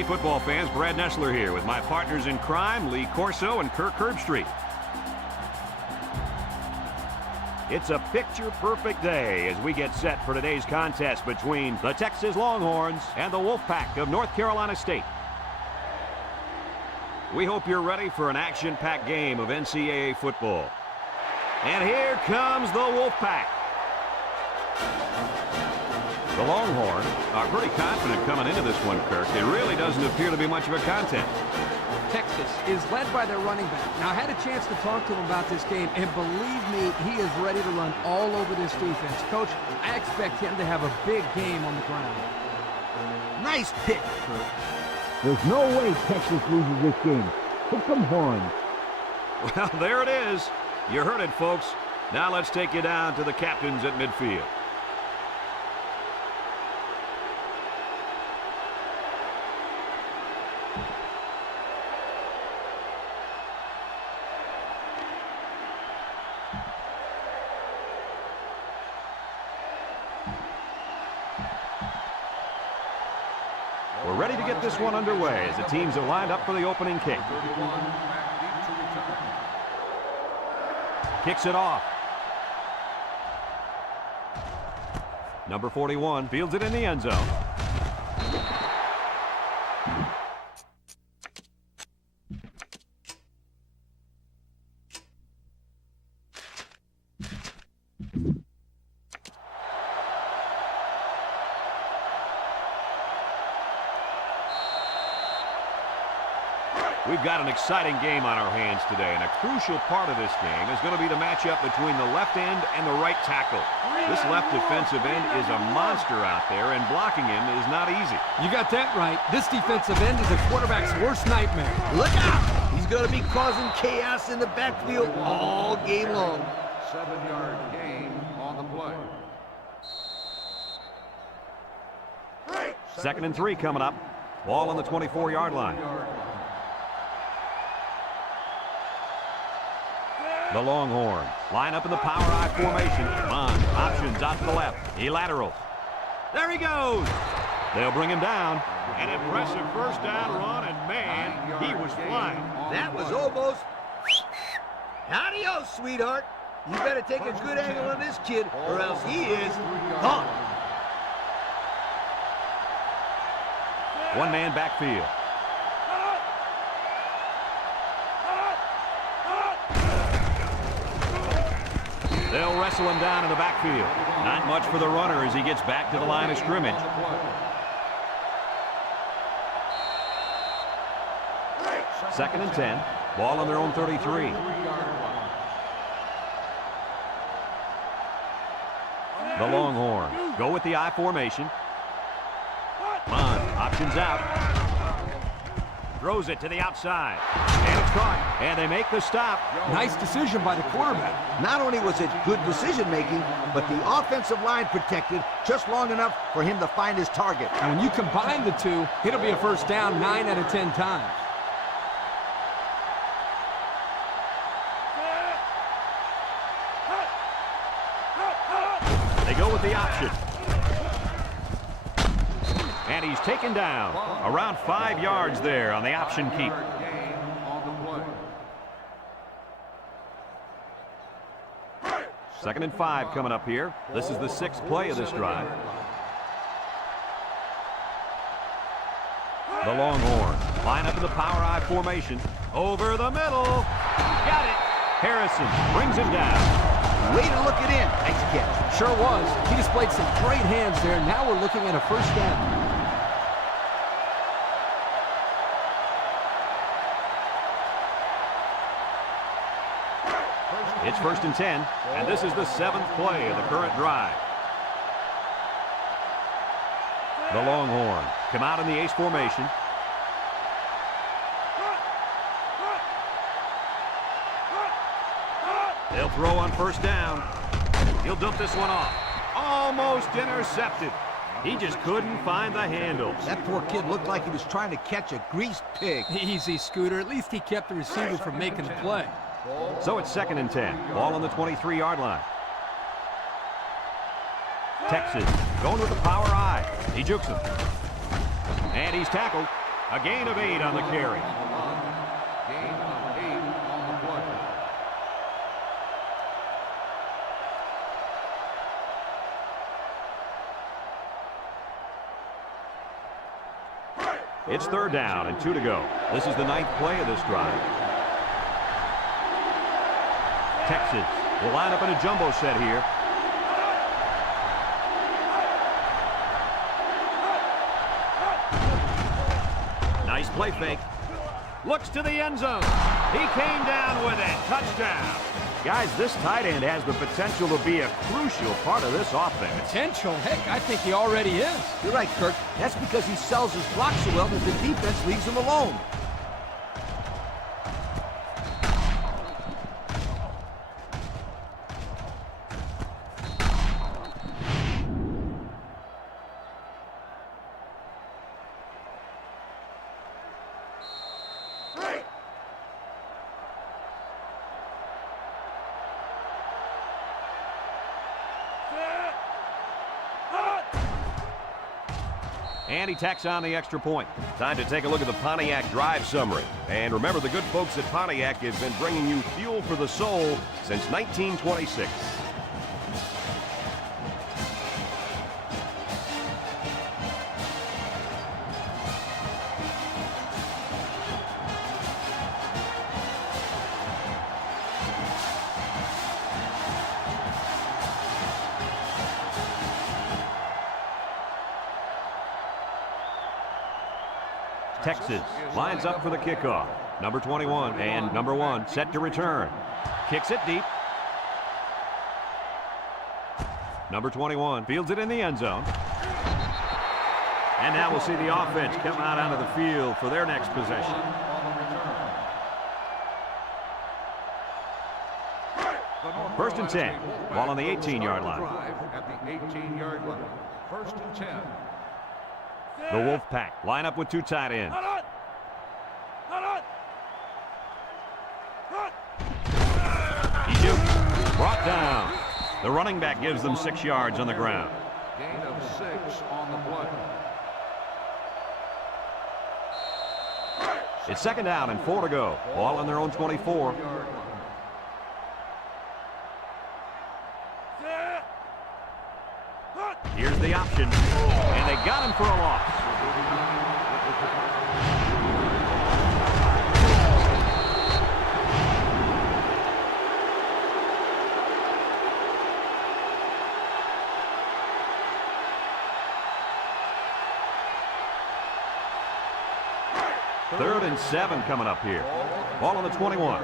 Hey, football fans, Brad Nessler here with my partners in crime, Lee Corso and Kirk Herbstreit. It's a picture-perfect day as we get set for today's contest between the Texas Longhorns and the Wolfpack of North Carolina State. We hope you're ready for an action-packed game of NCAA football. And here comes the Wolfpack. The Longhorns are pretty confident coming into this one, Kirk. It really doesn't appear to be much of a contest. Texas is led by their running back. Now, I had a chance to talk to him about this game, and believe me, he is ready to run all over this defense. Coach, I expect him to have a big game on the ground. Nice pick, Kirk. There's no way Texas loses this game. Pick them horns. Well, there it is. You heard it, folks. Now let's take you down to the captains at midfield. We're ready to get this one underway as the teams are lined up for the opening kick. Kicks it off. Number 41 fields it in the end zone. We've got an exciting game on our hands today, and a crucial part of this game is going to be the matchup between the left end and the right tackle. This left defensive end is a monster out there, and blocking him is not easy. You got that right. This defensive end is a quarterback's worst nightmare. Look out! He's going to be causing chaos in the backfield all game long. 7-yard gain on the play. 2nd and 3 coming up. Ball on the 24-yard line. The Longhorns line up in the power I formation. Bond options out to the left. He laterals. There he goes. They'll bring him down. An impressive first down run, and man, he was flying. That was almost... Adios, sweetheart. You better take a good angle on this kid, or else he is gone. One-man backfield. They'll wrestle him down in the backfield. Not much for the runner as he gets back to the line of scrimmage. Second and 10. Ball on their own 33. The Longhorns go with the I formation. Bond options out. Throws it to the outside. And it's caught. And they make the stop. Nice decision by the quarterback. Not only was it good decision-making, but the offensive line protected just long enough for him to find his target. And when you combine the two, it'll be a first down 9 out of 10 times. They go with the option. And he's taken down around 5 yards there on the option keep. 2nd and 5 coming up here. This is the 6th play of this drive. The Longhorns line up in the power I formation. Over the middle. Got it. Harrison brings him down. Way to look it in. Nice catch. Sure was. He displayed some great hands there. Now we're looking at a first down. It's 1st and 10, and this is the 7th play of the current drive. The Longhorns come out in the ace formation. They'll throw on first down. He'll dump this one off. Almost intercepted. He just couldn't find the handle. That poor kid looked like he was trying to catch a greased pig. Easy, Scooter. At least he kept the receiver from making the play. So it's 2nd and 10. Ball on the 23-yard line. Texas going with the power I. He jukes him. And he's tackled. A gain of 8 on the carry. Gain of 8 on the play. It's 3rd down and 2 to go. This is the 9th play of this drive. Texas will line up in a jumbo set here. Nice play fake. Looks to the end zone. He came down with it. Touchdown. Guys, this tight end has the potential to be a crucial part of this offense. Potential? Heck, I think he already is. You're right, Kirk. That's because he sells his block so well that the defense leaves him alone. And he tacks on the extra point. Time to take a look at the Pontiac drive summary. And remember, the good folks at Pontiac have been bringing you fuel for the soul since 1926. Texas lines up for the kickoff. Number 21 and number 1 set to return. Kicks it deep. Number 21 fields it in the end zone. And now we'll see the offense come out onto the field for their next possession. First and 10. Ball on the 18-yard line. At the 18-yard line. First and 10. The Wolfpack line up with 2 tight ends. He shoots. Brought down. The running back gives them 6 yards on the ground. Gain of 6 on the play. It's 2nd down and 4 to go. Ball on their own 24. Here's the option. And they got him for a loss. Third and 7 coming up here. Ball on the 21.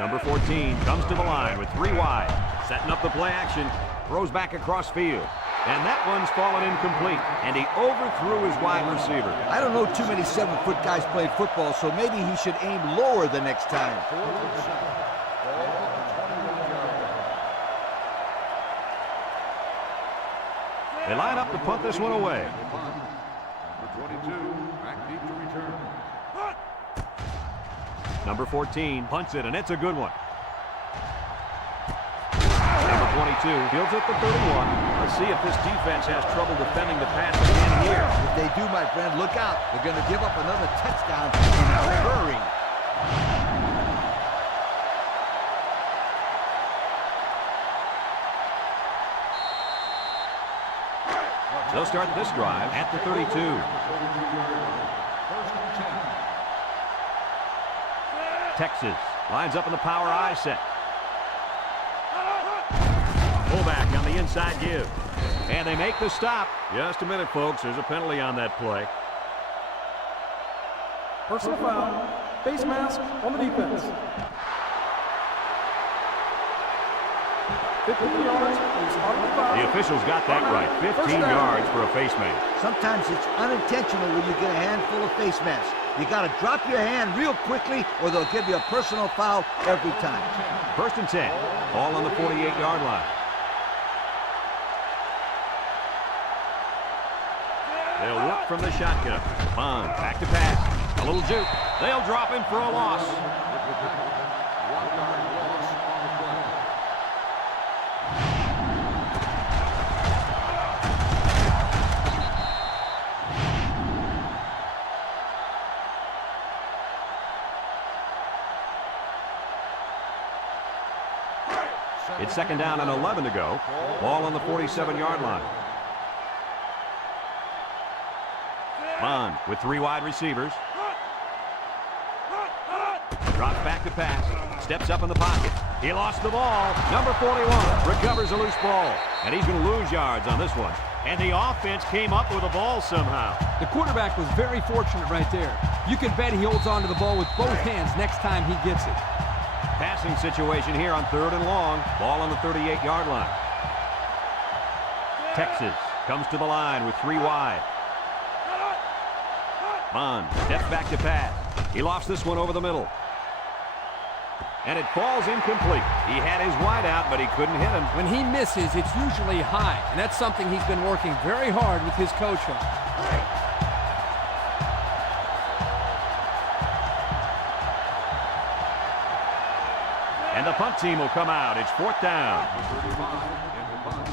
Number 14 comes to the line with 3 wide. Setting up the play action. Throws back across field. And that one's fallen incomplete. And he overthrew his wide receiver. I don't know too many 7-foot guys playing football, so maybe he should aim lower the next time. They line up to punt this one away. Number 22, back deep to return. Number 14 punts it, and it's a good one. Number 22 fields it for 31. Let's see if this defense has trouble defending the pass again here. If they do, my friend, look out. They're going to give up another touchdown in a hurry. They'll start this drive at the 32. First and 10. Texas lines up in the power I set. Fullback on the inside give. And they make the stop. Just a minute, folks. There's a penalty on that play. Personal foul. Face mask on the defense. 15 yards. The officials got that right. 15 yards for a face mask. Sometimes it's unintentional when you get a handful of face masks. You got to drop your hand real quickly or they'll give you a personal foul every time. First and 10. Ball on the 48-yard line. They'll work from the shotgun. Bond back to pass. A little juke. They'll drop him for a loss. 1 yard loss on the play. It's second down and 11 to go. Ball on the 47-yard line. Bond with 3 wide receivers. Drops back to pass. Steps up in the pocket. He lost the ball. Number 41 recovers a loose ball. And he's going to lose yards on this one. And the offense came up with the ball somehow. The quarterback was very fortunate right there. You can bet he holds on to the ball with both hands next time he gets it. Passing situation here on 3rd and long. Ball on the 38-yard line. Texas comes to the line with 3 wide. Bond steps back to pass. He lost this one over the middle. And it falls incomplete. He had his wide out, but he couldn't hit him. When he misses, it's usually high, and that's something he's been working very hard with his coach on. And the punt team will come out. It's 4th down.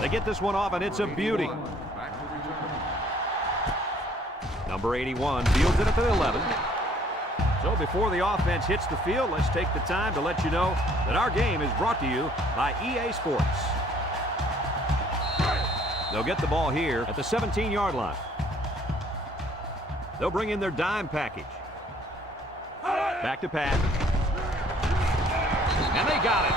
They get this one off, and it's a beauty. Number 81 fields it at the 11. So before the offense hits the field, let's take the time to let you know that our game is brought to you by EA Sports. They'll get the ball here at the 17-yard line. They'll bring in their dime package. Back to pass. And they got it.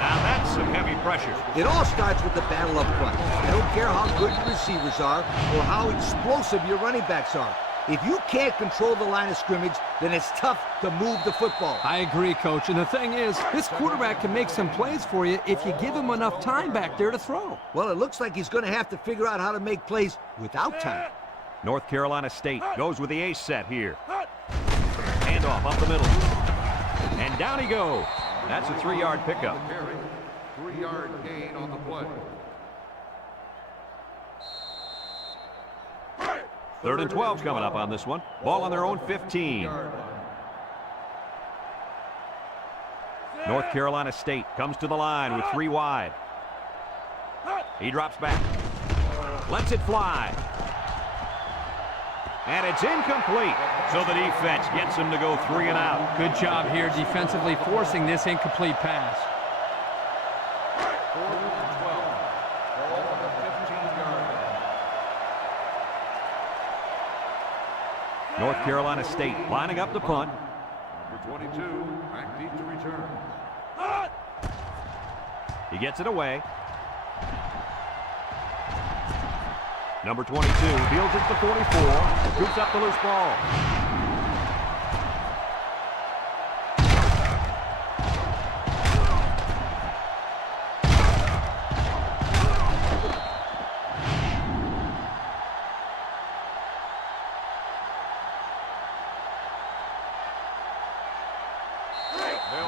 Now that's some heavy pressure. It all starts with the battle up front. I don't care how good your receivers are or how explosive your running backs are. If you can't control the line of scrimmage, then it's tough to move the football. I agree, Coach. And the thing is, this quarterback can make some plays for you if you give him enough time back there to throw. Well, it looks like he's going to have to figure out how to make plays without time. North Carolina State goes with the ace set here. Handoff up the middle. And down he goes. That's a 3-yard pickup. 3-yard gain on the play. 3rd and 12 coming up on this one. Ball on their own 15. North Carolina State comes to the line with 3 wide. He drops back. Lets it fly. And it's incomplete. So the defense gets him to go 3 and out. Good job here defensively forcing this incomplete pass. 4th and 12. Ball on the 15-yard line. North Carolina State lining up the punt. Number 22, back deep to return. He gets it away. Number 22 fields it to 44. Scoops up the loose ball.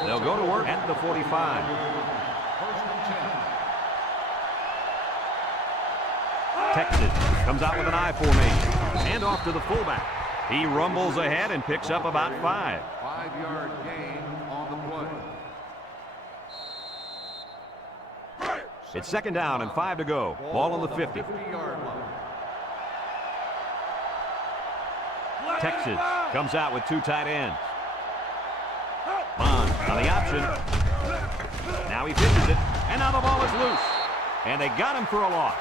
They'll go to work at the 45. 1st and 10. Texas comes out with an I formation. And off to the fullback. He rumbles ahead and picks up about 5. 5-yard gain on the play. It's second down and 5 to go. Ball on the 50. 50-yard line. Texas comes out with 2 tight ends. Bond on the option. Now he pitches it. And now the ball is loose. And they got him for a loss.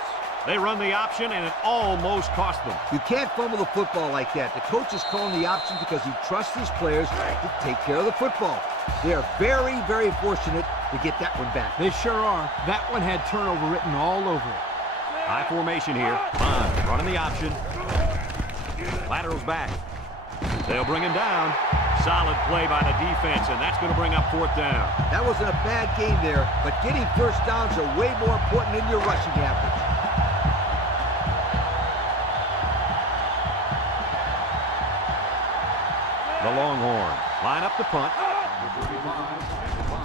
They run the option, and it almost cost them. You can't fumble the football like that. The coach is calling the option because he trusts his players to take care of the football. They are very, very fortunate to get that one back. They sure are. That one had turnover written all over it. High formation here. Bond running the option. Laterals back. They'll bring him down. Solid play by the defense, and that's going to bring up 4th down. That wasn't a bad game there, but getting first downs are way more important than your rushing average. The Longhorns line up the punt.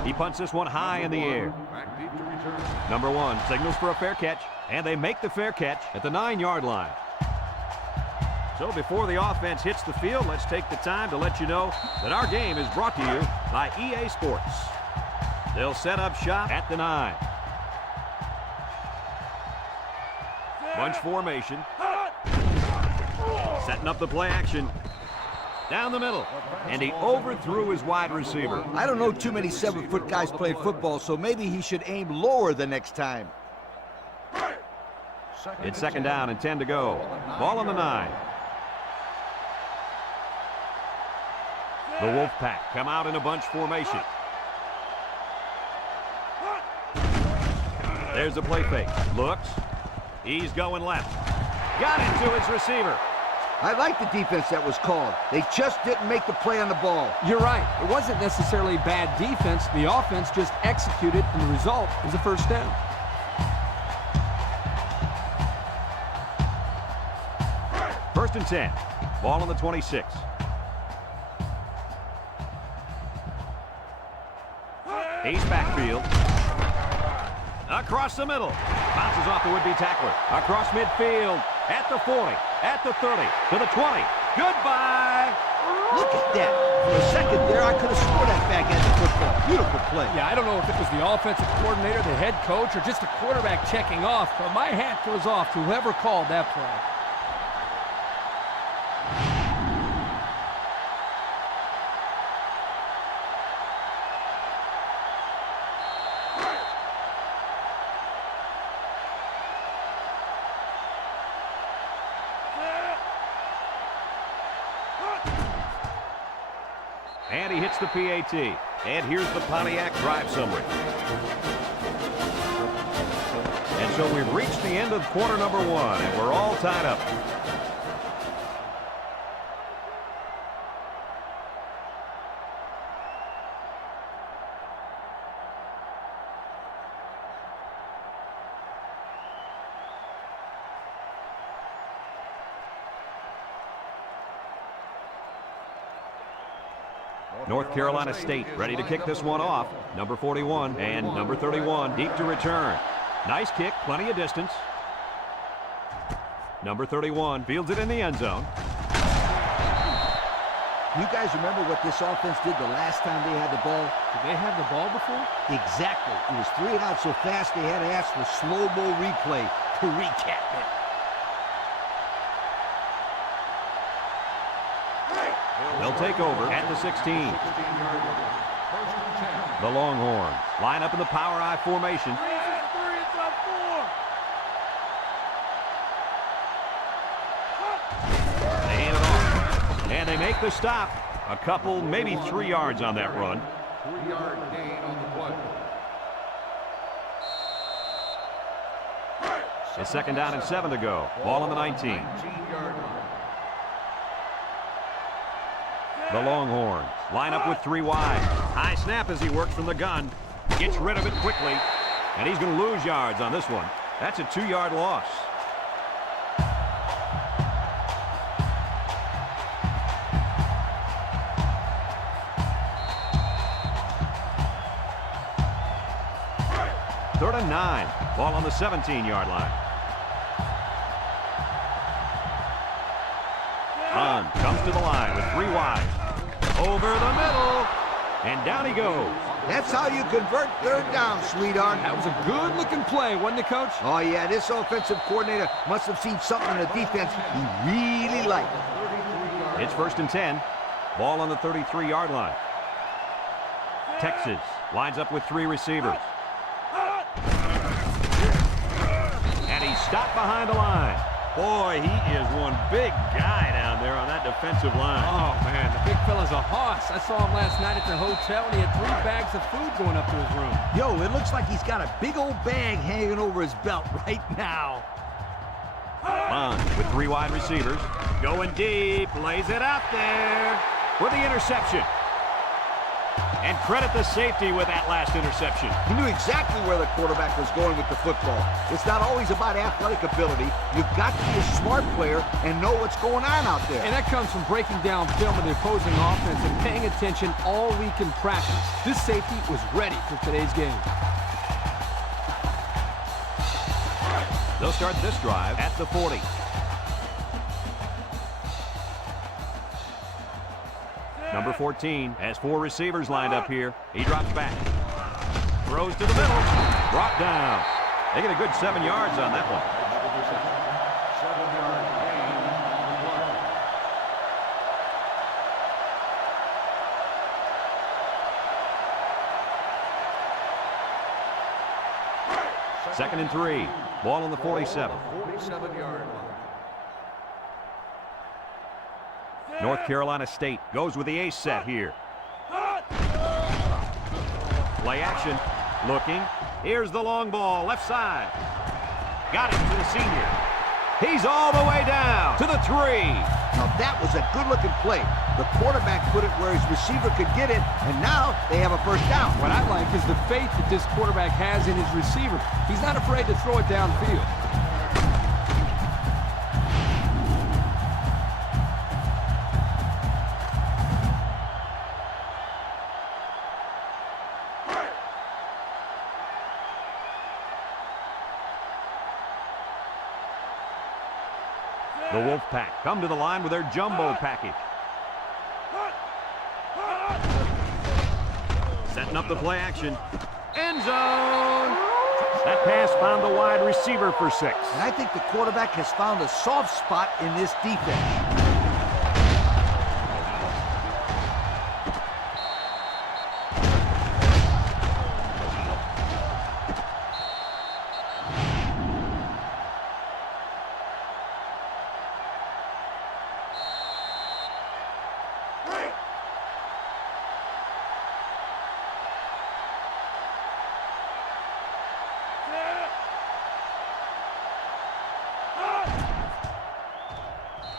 He punts this one high in the air. Back deep to return. Number 1 signals for a fair catch, and they make the fair catch at the 9-yard line. So before the offense hits the field, let's take the time to let you know that our game is brought to you by EA Sports. They'll set up shop at the 9. Bunch formation. Setting up the play action. Down the middle. And he overthrew his wide receiver. I don't know too many 7-foot guys playing football, so maybe he should aim lower the next time. It's second down and 10 to go. Ball on the 9. The Wolfpack come out in a bunch formation. There's the play fake. Looks. He's going left. Got it to his receiver. I like the defense that was called. They just didn't make the play on the ball. You're right. It wasn't necessarily bad defense. The offense just executed, and the result is a first down. First and 10. Ball on the 26. Ace backfield. Across the middle. Bounces off the would-be tackler. Across midfield. At the 40. At the 30. To the 20. Goodbye. Look at that. For a second there, I could have scored that back at the football. Beautiful play. Yeah, I don't know if it was the offensive coordinator, the head coach, or just the quarterback checking off, but my hat goes off to whoever called that play. And he hits the PAT. And here's the Pontiac drive summary. And so we've reached the end of quarter number 1, and we're all tied up. North Carolina State ready to kick this one off. Number 41 and number 31 deep to return. Nice kick, plenty of distance. Number 31 fields it in the end zone. You guys remember what this offense did the last time they had the ball? Did they have the ball before? Exactly. It was 3 and out so fast they had to ask for slow-mo replay to recap it. They'll take over at the 16. The Longhorns line up in the power I formation. They hand it off. And they make the stop. A couple, maybe 3 yards on that run. 3-yard gain on the play. It's second down and 7 to go. Ball on the 19. 19-yard line. The Longhorns line up with 3 wide. High snap as he works from the gun. Gets rid of it quickly. And he's going to lose yards on this one. That's a 2-yard loss. Third and 9. Ball on the 17-yard line. Hunt comes to the line with 3 wide. Over the middle. And down he goes. That's how you convert third down, sweetheart. That was a good-looking play, wasn't it, Coach? Oh, yeah, this offensive coordinator must have seen something in the defense he really liked. It's first and 10. Ball on the 33-yard line. Texas lines up with 3 receivers. And he's stopped behind the line. Boy, he is one big guy down there on that defensive line. Oh, man, the big fella's a hoss. I saw him last night at the hotel, and he had 3 bags of food going up to his room. Yo, it looks like he's got a big old bag hanging over his belt right now. Bond with 3 wide receivers. Going deep, lays it out there for the interception. And credit the safety with that last interception. He knew exactly where the quarterback was going with the football. It's not always about athletic ability. You've got to be a smart player and know what's going on out there. And that comes from breaking down film of the opposing offense and paying attention all week in practice. This safety was ready for today's game. They'll start this drive at the 40. Number 14 has 4 receivers lined up here. He drops back. Throws to the middle. Brought down. They get a good 7 yards on that one. 7-yard gain on the play. 2nd and 3. Ball on the 47. 47-yard line. North Carolina State goes with the ace set here. Play action. Looking. Here's the long ball. Left side. Got it to the senior. He's all the way down to the 3. Now that was a good-looking play. The quarterback put it where his receiver could get it, and now they have a first down. What I like is the faith that this quarterback has in his receiver. He's not afraid to throw it downfield. The Wolfpack come to the line with their jumbo package. Setting up the play action. End zone. That pass found the wide receiver for 6. And I think the quarterback has found a soft spot in this defense.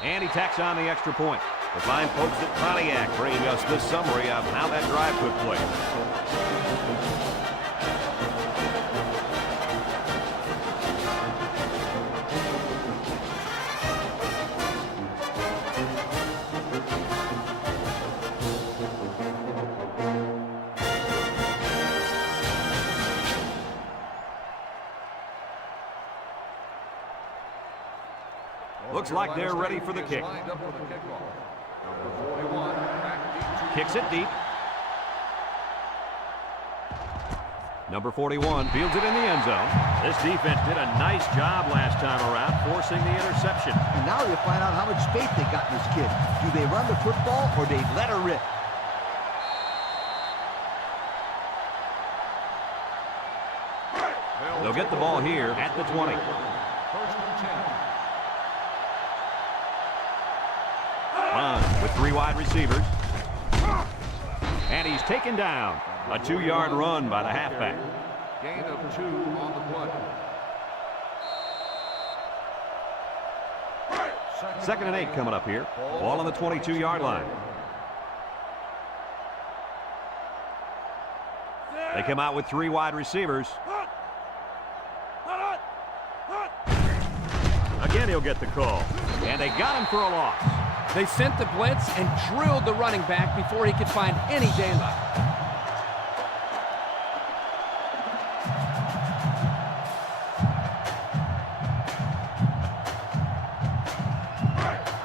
And he tacks on the extra point. The fine folks at Pontiac bringing us this summary of how that drive took place. Looks like they're ready for the kick. Lined up for the kickoff. Number 41, back deep. Kicks it deep. Number 41 fields it in the end zone. This defense did a nice job last time around, forcing the interception. And now you find out how much faith they got in this kid. Do they run the football or they let her rip? They'll get the ball here at the 20. First and 10. Run with 3 wide receivers. And he's taken down. A 2-yard run by the halfback. Gain of 2 on the play. 2nd and 8 coming up here. Ball on the 22-yard line. They come out with 3 wide receivers. Again, he'll get the call. And they got him for a loss. They sent the blitz and drilled the running back before he could find any daylight.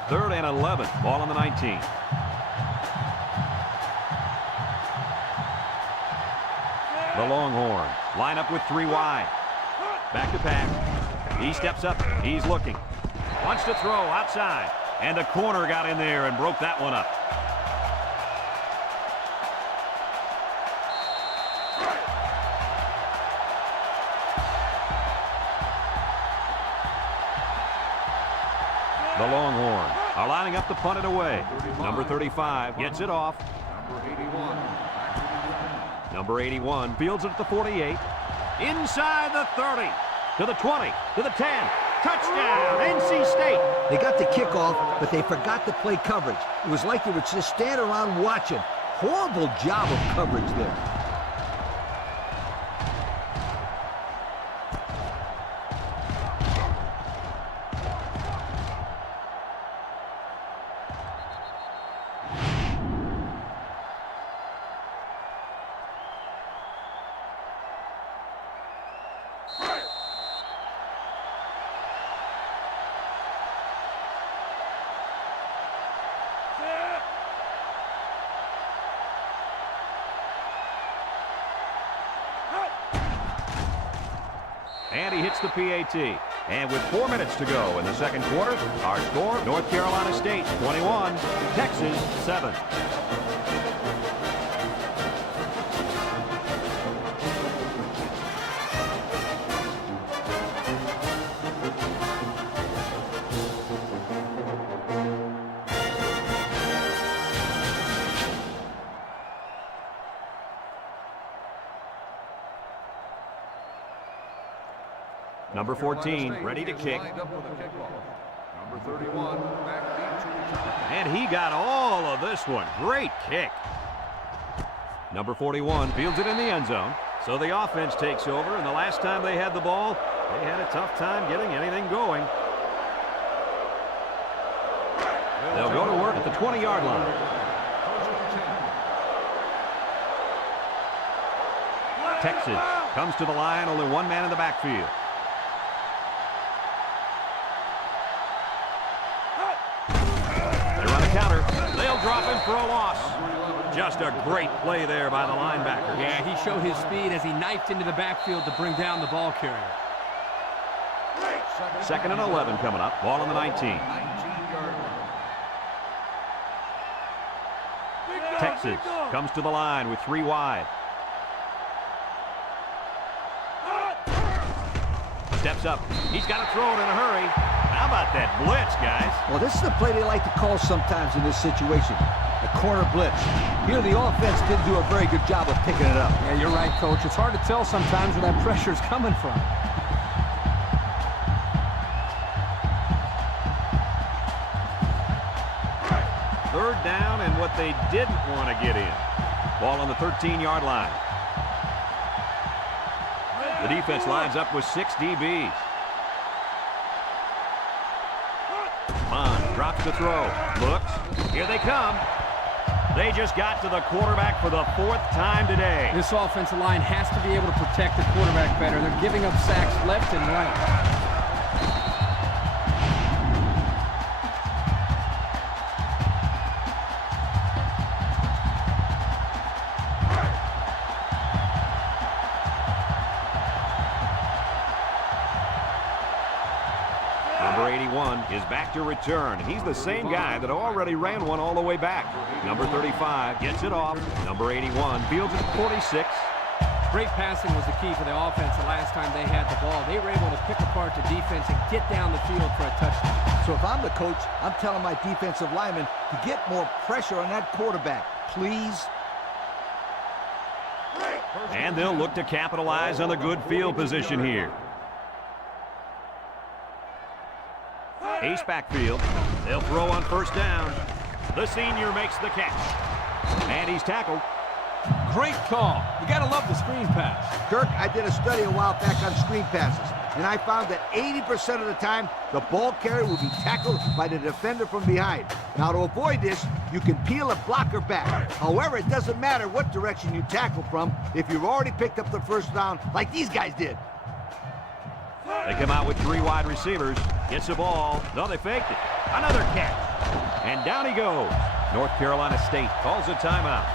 Third and 11. Ball on the 19. The Longhorns line up with 3 wide. Back to pass. He steps up. He's looking. Wants to throw outside. And the corner got in there and broke that one up. The Longhorns are lining up to punt it away. Number 35 gets it off. Number 81 fields it at the 48. Inside the 30. To the 20. To the 10. Touchdown, NC State. They got the kickoff, but they forgot to play coverage. It was like they were just standing around watching. Horrible job of coverage there. And he hits the PAT. And with 4 minutes to go in the second quarter, our score, North Carolina State 21, Texas 7. Number 14, ready to kick. Lined up for the kickoff. Number 31, back deep to return. And he got all of this one. Great kick. Number 41 fields it in the end zone. So the offense takes over, and the last time they had the ball, they had a tough time getting anything going. They'll go to work at the 20-yard line. Texas comes to the line, only one man in the backfield. They run a counter. They'll drop him for a loss. Just a great play there by the linebacker. Yeah, he showed his speed as he knifed into the backfield to bring down the ball carrier. Second and 11 coming up. Ball on the 19. 19-yard line. Texas comes to the line with 3 wide. Steps up. He's got to throw it in a hurry. How about that blitz, guys? Well, this is the play they like to call sometimes in this situation. A corner blitz. Here, the offense didn't do a very good job of picking it up. Yeah, you're right, Coach. It's hard to tell sometimes where that pressure's coming from. Third down and what they didn't want to get in. Ball on the 13-yard line. The defense lines up with 6 DBs. Bond drops the throw. Looks. Here they come. They just got to the quarterback for the 4th time today. This offensive line has to be able to protect the quarterback better. They're giving up sacks left and right. Number 81 is back to return. He's the same guy that already ran one all the way back. Number 35 gets it off. Number 81 fields it at 46. Great passing was the key for the offense the last time they had the ball. They were able to pick apart the defense and get down the field for a touchdown. So if I'm the coach, I'm telling my defensive linemen to get more pressure on that quarterback, please. And they'll look to capitalize on the good field position here. Ace backfield. They'll throw on first down. The senior makes the catch. And he's tackled. Great call. You got to love the screen pass. Kirk, I did a study a while back on screen passes, and I found that 80% of the time, the ball carrier will be tackled by the defender from behind. Now, to avoid this, you can peel a blocker back. However, it doesn't matter what direction you tackle from if you've already picked up the first down like these guys did. They come out with 3 wide receivers. Gets the ball. No, they faked it. Another catch. And down he goes. North Carolina State calls a timeout.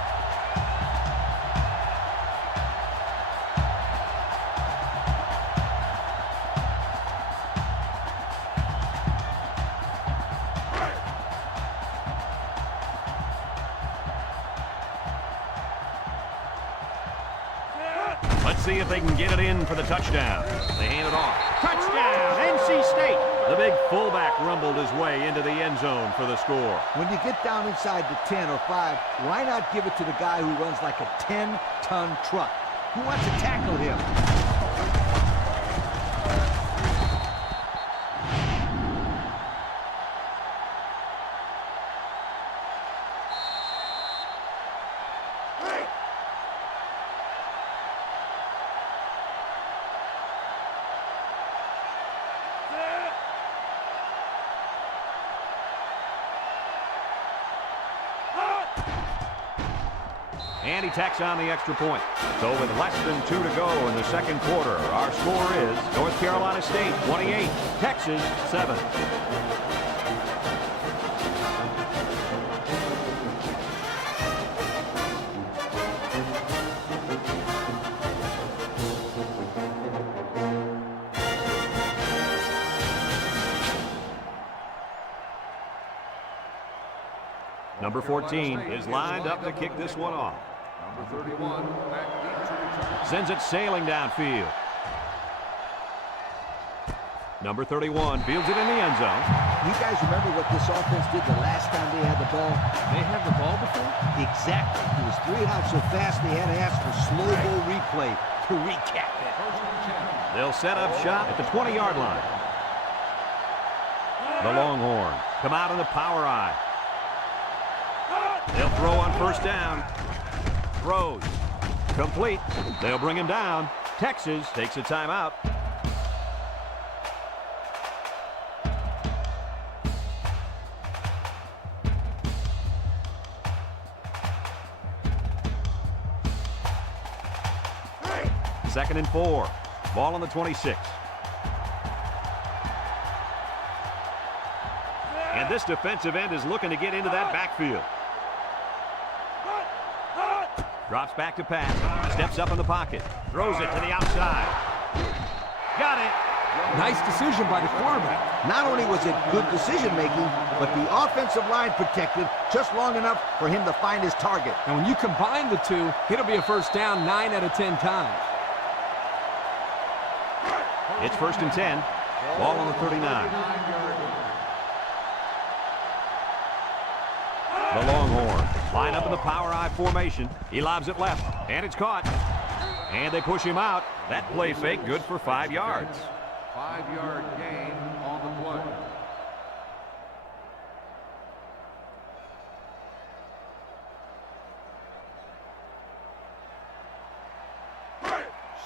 Let's see if they can get it in for the touchdown. They hand it off. Touchdown, NC State. The big fullback rumbled his way into the end zone for the score. When you get down inside the 10 or 5, why not give it to the guy who runs like a 10-ton truck? Who wants to tackle him? And he tacks on the extra point. So with less than 2 to go in the second quarter, our score is North Carolina State 28, Texas 7. Number 14 is lined up to kick this one off. Number 31, back deep to return. Sends it sailing downfield. Number 31 fields it in the end zone. You guys remember what this offense did the last time they had the ball? They had the ball before? Exactly. It was 3 and out so fast they had to ask for slow-mo replay to recap it. First and 10. They'll set up shop at the 20-yard line. The Longhorns come out in the power I. They'll throw on first down. Throws. Complete. They'll bring him down. Texas takes a timeout. Second and 4. Ball on the 26. And this defensive end is looking to get into that backfield. Drops back to pass. Steps up in the pocket. Throws it to the outside. Got it. Nice decision by the quarterback. Not only was it good decision-making, but the offensive line protected just long enough for him to find his target. And when you combine the two, it'll be a first down 9 out of 10 times. It's first and 10. Ball on the 39. The Longhorns line up in the power I formation. He lobs it left, and it's caught. And they push him out. That play fake good for 5 yards. 5-yard gain on the play.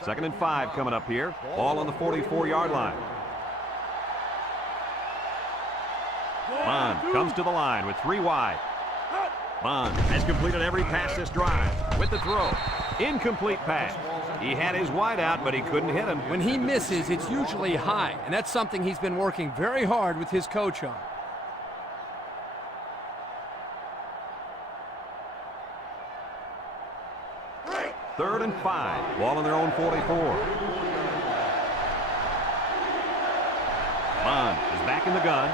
Second and 5 coming up here. Ball on the 44-yard line. Bond comes to the line with 3 wide. Bond has completed every pass this drive with the throw. Incomplete pass. He had his wide out, but he couldn't hit him. When he misses, it's usually high, and that's something he's been working very hard with his coach on. Third and 5. Ball on their own 44. Bond is back in the gun.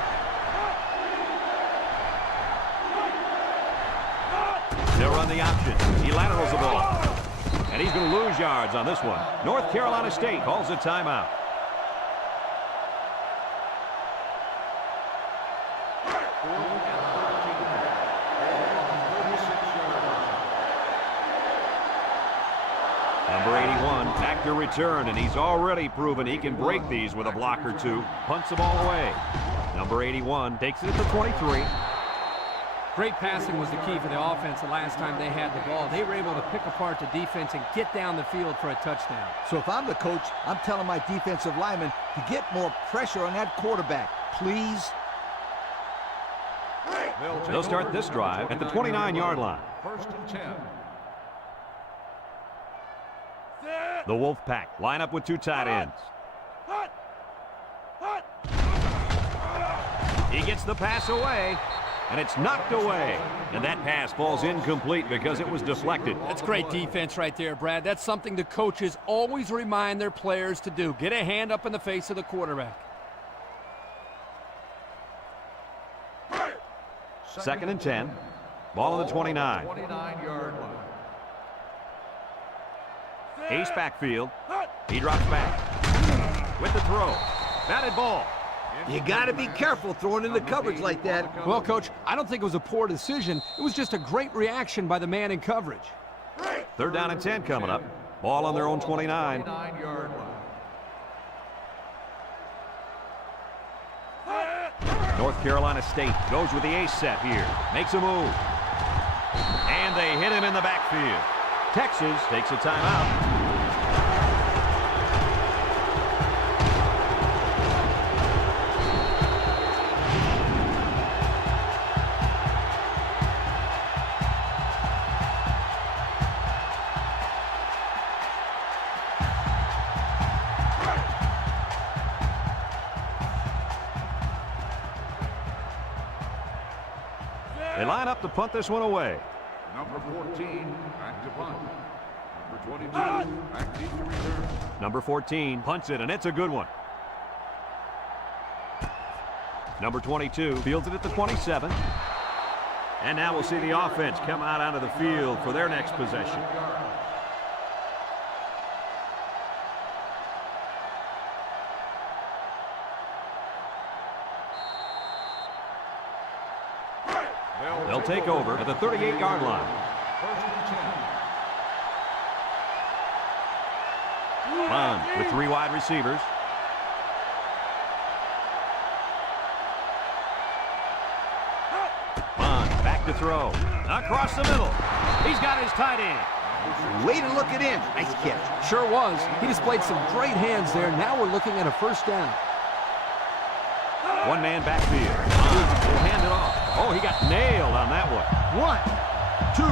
They'll run the option. He laterals the ball. And he's going to lose yards on this one. North Carolina State calls a timeout. Number 81 back to return, and he's already proven he can break these with a block or two. Punts the ball away. Number 81 takes it at the 23. Great passing was the key for the offense the last time they had the ball. They were able to pick apart the defense and get down the field for a touchdown. So if I'm the coach, I'm telling my defensive linemen to get more pressure on that quarterback, please. They'll start this drive at the 29-yard line. First and 10. The Wolfpack line up with 2 tight ends. He gets the pass away, and it's knocked away. And that pass falls incomplete because it was deflected. That's great defense right there, Brad. That's something the coaches always remind their players to do. Get a hand up in the face of the quarterback. Second and 10. Ball on the 29. 29-yard line. Ace backfield. He drops back. With the throw. Batted ball. You got to be careful throwing in the coverage like that. Well, Coach, I don't think it was a poor decision. It was just a great reaction by the man in coverage. Third down and 10 coming up. Ball on their own 29. 29-yard line. North Carolina State goes with the ace set here. Makes a move. And they hit him in the backfield. Texas takes a timeout. They line up to punt this one away. Number 14, back to punt. Number 22, back deep to return. Number 14 punts it, and it's a good one. Number 22 fields it at the 27. And now we'll see the offense come out onto the field for their next possession. They'll take over at the 38-yard line. First and Bond with 3 wide receivers. Bond back to throw. Across the middle. He's got his tight end. Way to look it in. Nice catch. Sure was. He displayed some great hands there. Now we're looking at a first down. One-man backfield. Bond will hand it off. Oh, he got nailed on that one. 1, 2,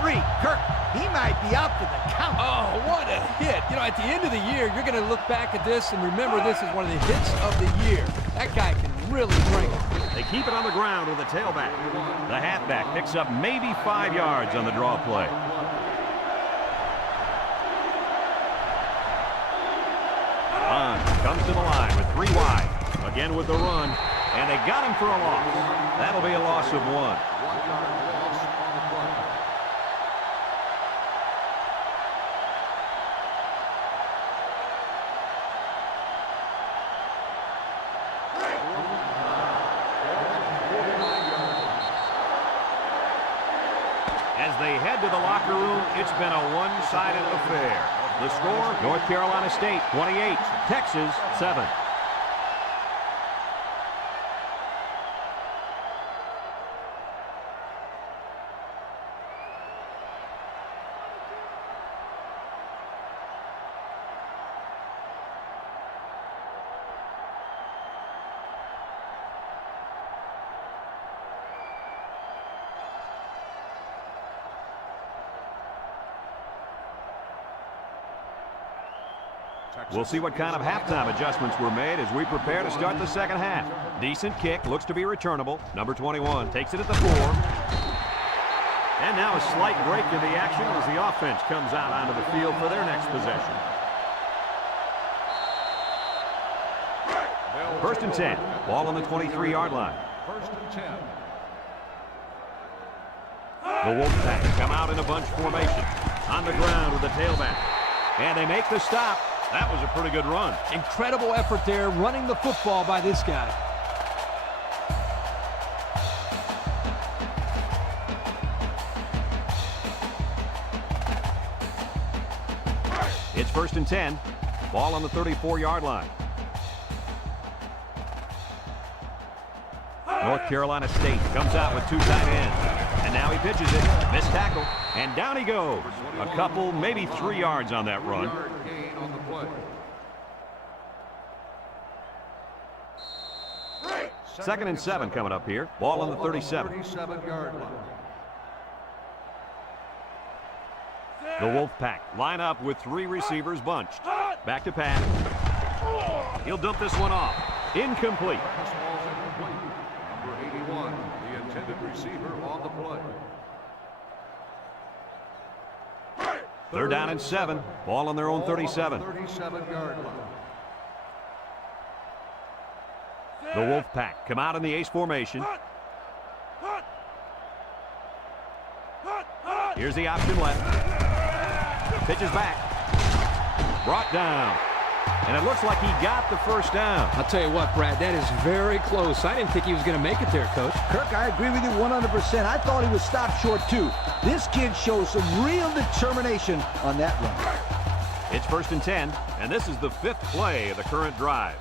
3. Kirk, he might be out for the count. Oh, what a hit. You know, at the end of the year, you're going to look back at this and remember this is one of the hits of the year. That guy can really bring it. They keep it on the ground with a tailback. The halfback picks up maybe 5 yards on the draw play. Bond comes to the line with 3 wide. Again with the run, and they got him for a loss. That'll be a loss of 1. 1 yard loss on the play. As they head to the locker room, it's been a one-sided affair. The score, North Carolina State 28, Texas 7. We'll see what kind of halftime adjustments were made as we prepare to start the second half. Decent kick, looks to be returnable. Number 21 takes it at the 4. And now a slight break in the action as the offense comes out onto the field for their next possession. 1st and 10. Ball on the 23-yard line. 1st and 10. The Wolfpack come out in a bunch formation. On the ground with the tailback. And they make the stop. That was a pretty good run. Incredible effort there, running the football by this guy. It's 1st and 10. Ball on the 34-yard line. North Carolina State comes out with 2 tight ends. And now he pitches it. Missed tackle. And down he goes. A couple, maybe 3 yards on that run. 3-yard gain on the play. 2nd and 7 coming up here. Ball on the 37. 37-yard line. The Wolfpack line up with 3 receivers bunched. Back to pass. He'll dump this one off. Incomplete. This ball's incomplete. Number 81, the intended receiver on the play. 3rd down and 7. Ball on their own 37. 37-yard line. The Wolfpack come out in the ace formation. Here's the option left. Pitches back. Brought down. And it looks like he got the first down. I'll tell you what, Brad, that is very close. I didn't think he was going to make it there, Coach. Kirk, I agree with you 100%. I thought he was stopped short, too. This kid shows some real determination on that run. It's 1st and 10, and this is the 5th play of the current drive.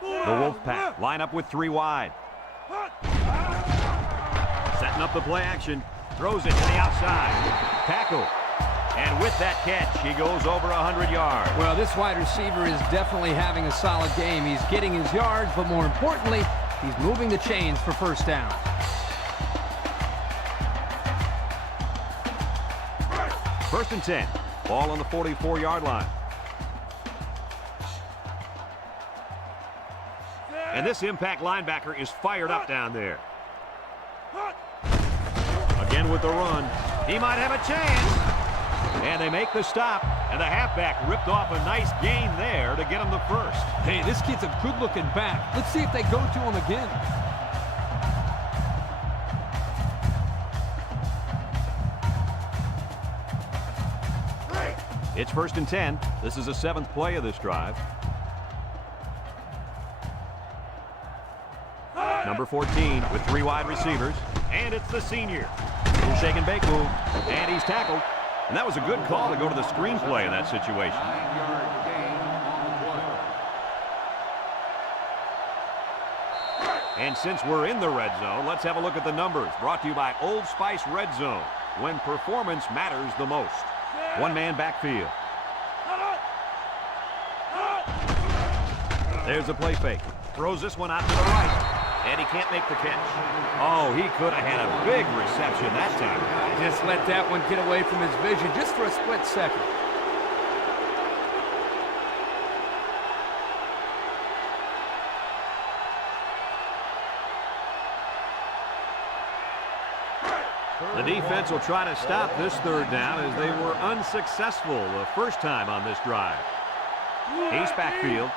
The Wolfpack line up with 3 wide. Setting up the play action. Throws it to the outside. Tackle. And with that catch, he goes over 100 yards. Well, this wide receiver is definitely having a solid game. He's getting his yards, but more importantly, he's moving the chains for first down. 1st and 10. Ball on the 44-yard line. And this impact linebacker is fired up down there. Again with the run. He might have a chance. And they make the stop. And the halfback ripped off a nice gain there to get him the first. Hey, this kid's a good-looking back. Let's see if they go to him again. It's 1st and 10. This is the 7th play of this drive. Number 14 with 3 wide receivers. And it's the senior. Little shake and bake move. And he's tackled. And that was a good call to go to the screenplay in that situation. 9-yard gain on the play. And since we're in the red zone, let's have a look at the numbers. Brought to you by Old Spice Red Zone, when performance matters the most. One-man backfield. There's a play fake. Throws this one out to the right. And he can't make the catch. Oh, he could have had a big reception that time. Just let that one get away from his vision just for a split second. The defense will try to stop this third down as they were unsuccessful the first time on this drive. Ace backfield.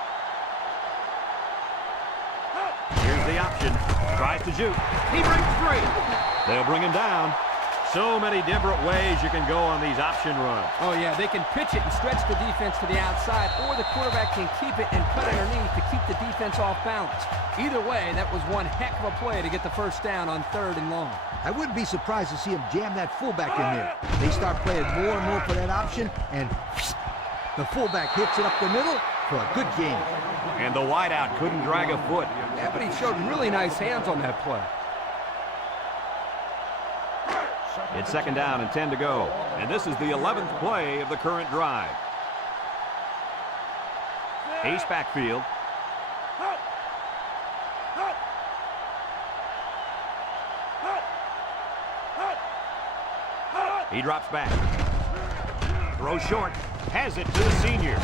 Here's the option. Tries to shoot. He breaks free. They'll bring him down. So many different ways you can go on these option runs. Oh, yeah, they can pitch it and stretch the defense to the outside, or the quarterback can keep it and cut underneath to keep the defense off balance. Either way, that was one heck of a play to get the first down on 3rd and long. I wouldn't be surprised to see him jam that fullback in there. They start playing more and more for that option, and the fullback hits it up the middle for a good game. And the wideout couldn't drag a foot. Yeah, but he showed really nice hands on that play. It's 2nd down and 10 to go. And this is the 11th play of the current drive. Ace backfield. He drops back. Throws short. Has it to the senior.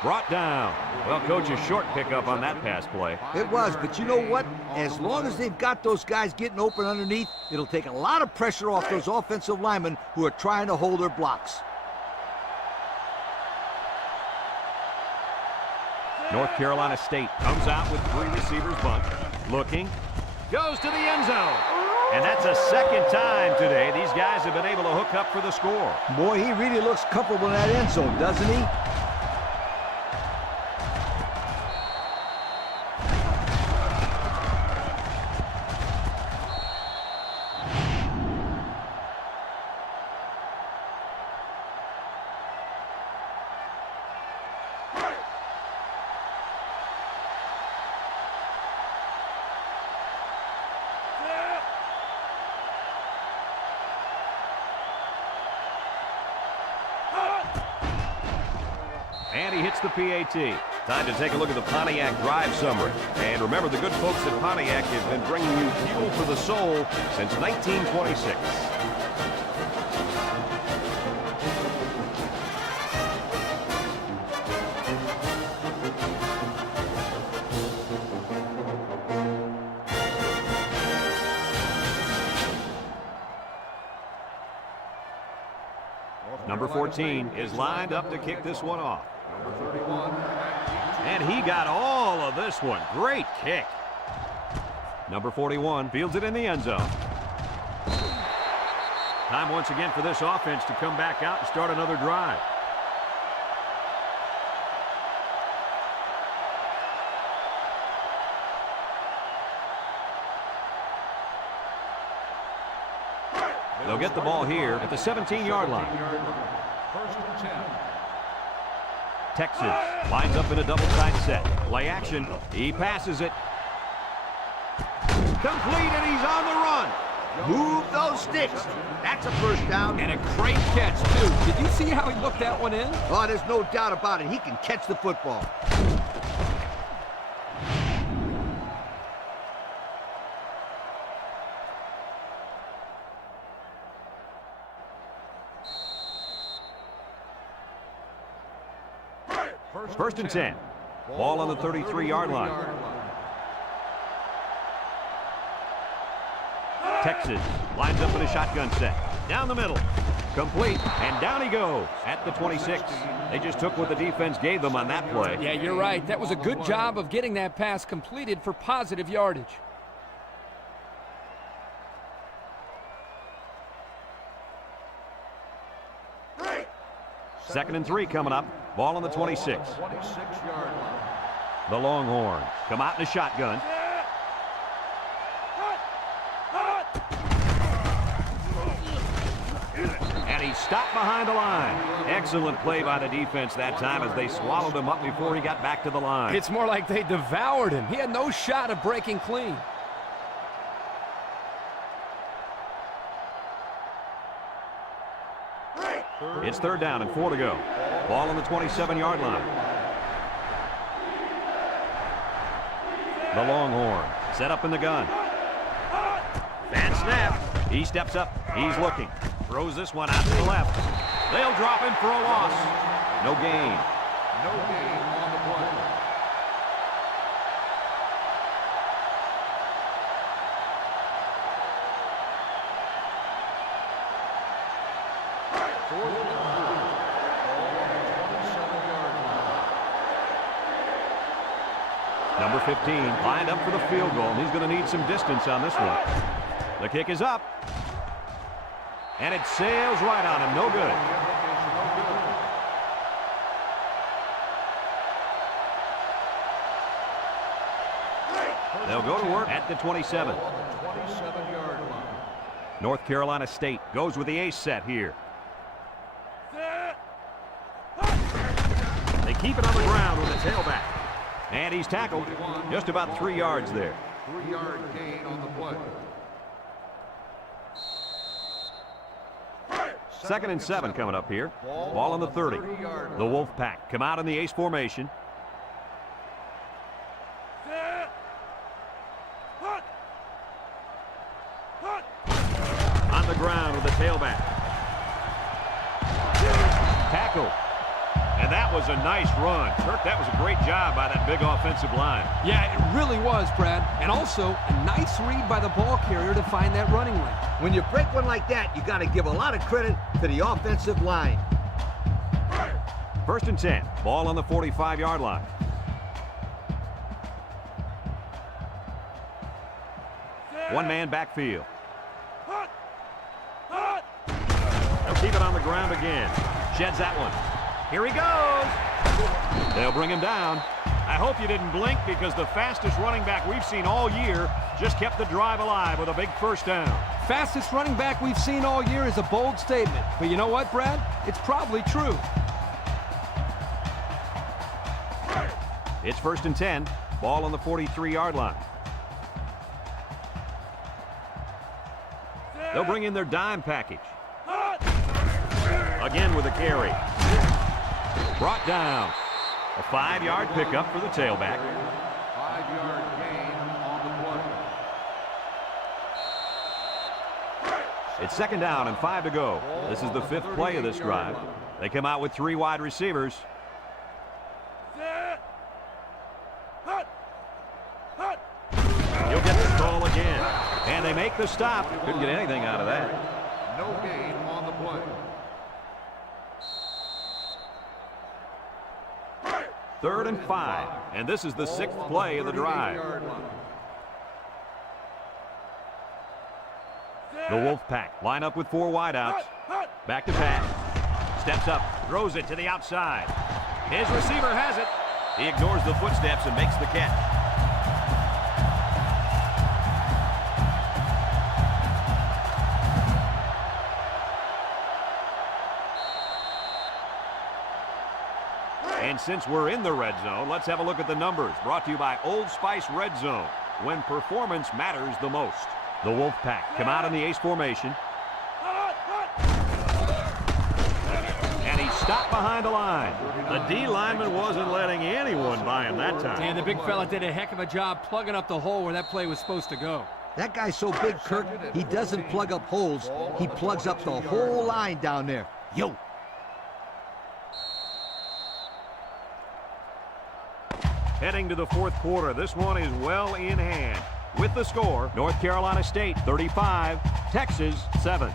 Brought down. Well, coach, a short pickup on that pass play. It was, but you know what? As long as they've got those guys getting open underneath, it'll take a lot of pressure off those offensive linemen who are trying to hold their blocks. North Carolina State comes out with 3 receivers bunch. Looking. Goes to the end zone. And that's a 2nd time today these guys have been able to hook up for the score. Boy, he really looks comfortable in that end zone, doesn't he? And he hits the PAT. Time to take a look at the Pontiac drive summary. And remember, the good folks at Pontiac have been bringing you fuel for the soul since 1926. Number 14 is lined up to kick this one off. Number 31. And he got all of this one. Great kick. Number 41 fields it in the end zone. Time once again for this offense to come back out and start another drive. They'll get the ball here at the 17-yard line. 1st and 10. Texas lines up in a double tight set. Play action. He passes it. Complete, and he's on the run. Move those sticks. That's a first down. And a great catch, too. Did you see how he looked that one in? Oh, there's no doubt about it. He can catch the football. First and 10. Ball on the 33-yard line. Texas lines up in a shotgun set. Down the middle. Complete. And down he goes at the 26. They just took what the defense gave them on that play. Yeah, you're right. That was a good job of getting that pass completed for positive yardage. 2nd and 3 coming up. Ball on the 26. 26-yard line. The Longhorns come out in a shotgun. And he stopped behind the line. Excellent play by the defense that time as they swallowed him up before he got back to the line. It's more like they devoured him. He had no shot of breaking clean. It's 3rd down and 4 to go. Ball on the 27-yard line. The Longhorn set up in the gun. Bad snap. He steps up. He's looking. Throws this one out to the left. They'll drop him for a loss. No gain. No gain on the play. Number 15 lined up for the field goal, and he's going to need some distance on this one. The kick is up. And it sails right on him. No good. They'll go to work at the 27. 27-yard line. North Carolina State goes with the ace set here. They keep it on the ground with the tailback. And he's tackled just about 3 yards there. 3-yard gain on the play. 2nd and 7 coming up here. Ball on the 30. The Wolfpack come out in the ace formation. On the ground with the tailback. Tackle. And that was a nice run. Kirk, that was a great job by that big offensive line. Yeah, it really was, Brad. And also, a nice read by the ball carrier to find that running lane. When you break one like that, you got to give a lot of credit to the offensive line. 1st and 10. Ball on the 45-yard line. One-man backfield. They'll keep it on the ground again. Sheds that one. Here he goes. They'll bring him down. I hope you didn't blink because the fastest running back we've seen all year just kept the drive alive with a big 1st down. Fastest running back we've seen all year is a bold statement. But you know what, Brad? It's probably true. It's 1st and 10. Ball on the 43-yard line. They'll bring in their dime package. Again with a carry. Brought down. A 5-yard pickup for the tailback. 5-yard gain on the play. It's 2nd down and 5 to go. This is the 5th play of this drive. They come out with 3 wide receivers. You'll get the call again. And they make the stop. Couldn't get anything out of that. No gain on the play. 3rd and 5. And this is the 6th play of the drive. The Wolfpack line up with 4 wideouts. Back to pass. Steps up. Throws it to the outside. His receiver has it. He ignores the footsteps and makes the catch. And since we're in the red zone, let's have a look at the numbers. Brought to you by Old Spice Red Zone, when performance matters the most. The Wolfpack come out in the ace formation. And he stopped behind the line. The D lineman wasn't letting anyone by him that time. And the big fella did a heck of a job plugging up the hole where that play was supposed to go. That guy's so big, Kirk, he doesn't plug up holes. He plugs up the whole line down there. Yo. Heading to the 4th quarter, this one is well in hand. With the score, North Carolina State 35, Texas 7.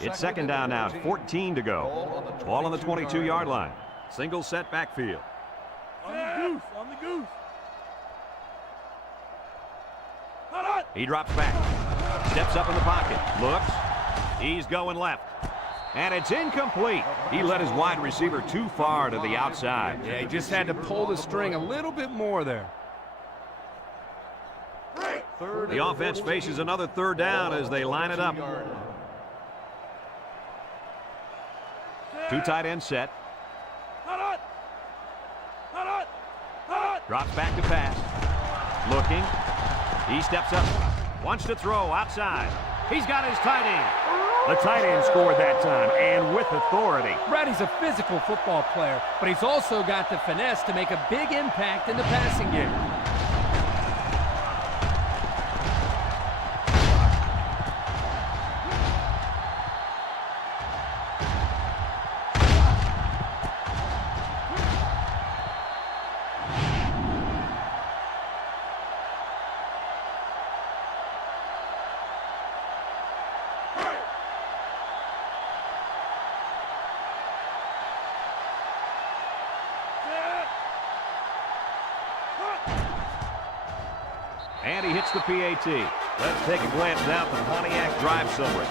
It's 2nd down now, 14 to go. Ball on the 22-yard line. Single set backfield. On the goose, on the goose. He drops back. Steps up in the pocket. Looks. He's going left. And it's incomplete. He led his wide receiver too far to the outside. Yeah, he just had to pull the string a little bit more there. The offense faces another third down as they line it up. Two tight ends set. Drops back to pass. Looking. He steps up. Wants to throw outside. He's got his tight end. The tight end scored that time, and with authority. Brady's a physical football player, but he's also got the finesse to make a big impact in the passing game. And he hits the PAT. Let's take a glance down the Pontiac drive summary.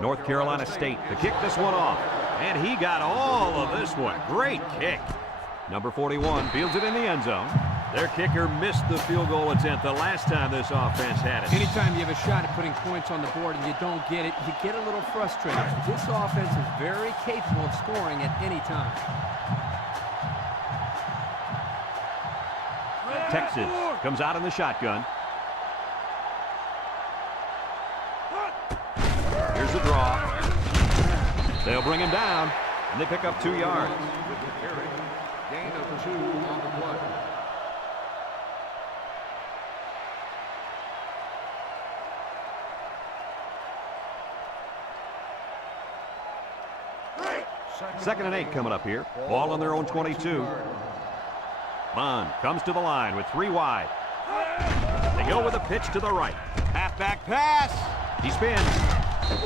North Carolina State to kick this one off. And he got all of this one. Great kick. Number 41 fields it in the end zone. Their kicker missed the field goal attempt the last time this offense had it. Anytime you have a shot at putting points on the board and you don't get it, you get a little frustrated. This offense is very capable of scoring at any time. Texas comes out in the shotgun. Here's the draw. They'll bring him down, and they pick up 2 yards. Gain of 2 on the play. Second and 8 coming up here. Ball on their own 22. Bond comes to the line with 3 wide. They go with a pitch to the right. Halfback pass. He spins.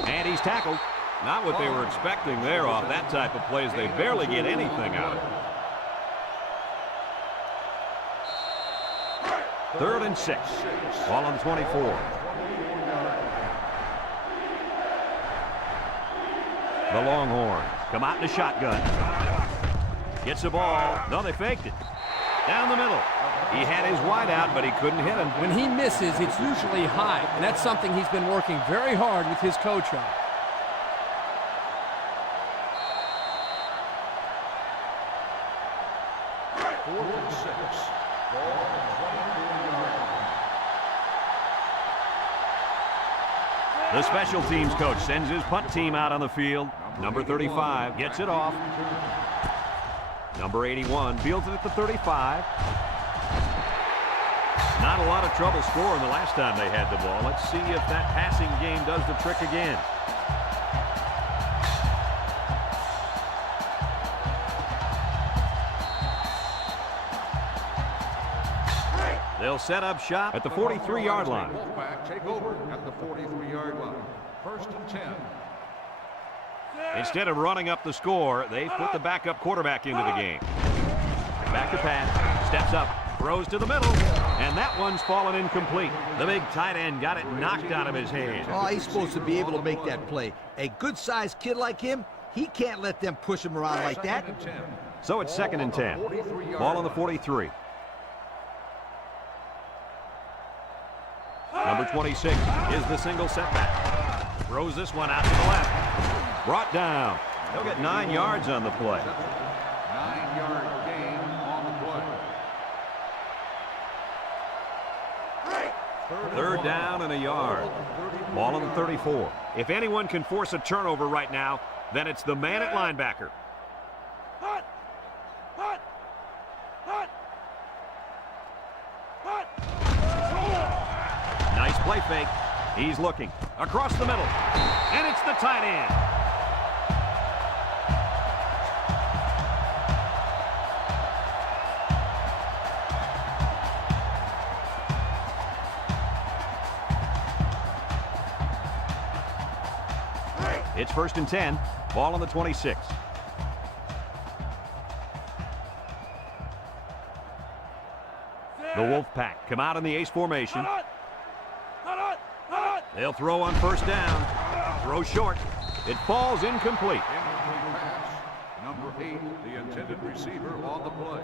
And he's tackled. Not what they were expecting there off that type of plays. They barely get anything out of it. 3rd and 6. Ball on the 24. The Longhorns come out in the shotgun. Gets the ball. No, they faked it. Down the middle. He had his wide out, but he couldn't hit him. When he misses, it's usually high, and that's something he's been working very hard with his coach on. The special teams coach sends his punt team out on the field. Number 35 gets it off. Number 81 fields it at the 35. Not a lot of trouble scoring the last time they had the ball. Let's see if that passing game does the trick again. They'll set up shop at the 43-yard line. Wolfpack take over at the 43-yard line. 1st and 10. Instead of running up the score, they put the backup quarterback into the game. Back to pass, steps up, throws to the middle, and that one's fallen incomplete. The big tight end got it knocked out of his hand. Oh, he's supposed to be able to make that play. A good-sized kid like him, he can't let them push him around like that. So it's 2nd and 10. Ball on the 43. Number 26 is the single setback. Throws this one out to the left. Brought down. He'll get 9 yards on the play. 9-yard gain on the play. 3rd down and a yard. Ball on the 34. If anyone can force a turnover right now, then it's the man at linebacker. Nice play fake. He's looking across the middle, and it's the tight end. It's 1st and 10. Ball on the 26. The Wolfpack come out in the ace formation. They'll throw on 1st down. Throw short. It falls incomplete. Incomplete pass. Number 8, the intended receiver on the play.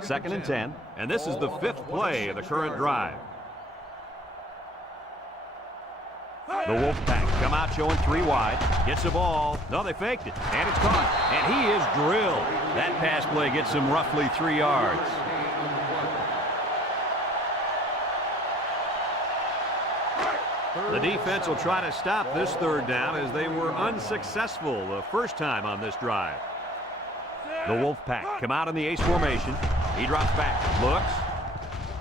Second and 10. And this is the 5th play of the current drive. The Wolfpack come out showing 3 wide. Gets the ball. No, they faked it. And it's caught. And he is drilled. That pass play gets him roughly 3 yards. The defense will try to stop this 3rd down as they were unsuccessful the first time on this drive. The Wolfpack come out in the ace formation. He drops back. Looks.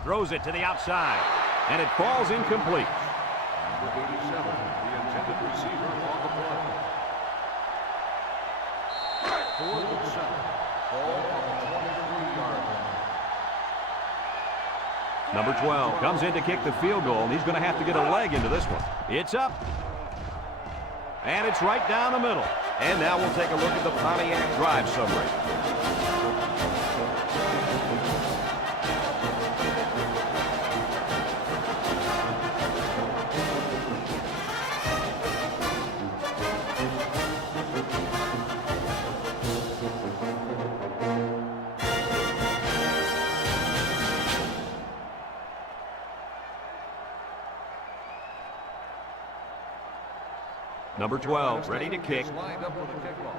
Throws it to the outside. And it falls incomplete. Number 87, the intended receiver on the play. 4th and 7. Ball on the 23-yard line. Number 12 comes in to kick the field goal, and he's going to have to get a leg into this one. It's up. And it's right down the middle. And now we'll take a look at the Pontiac drive summary. Number 12, ready to kick. Lined up for the kickoff.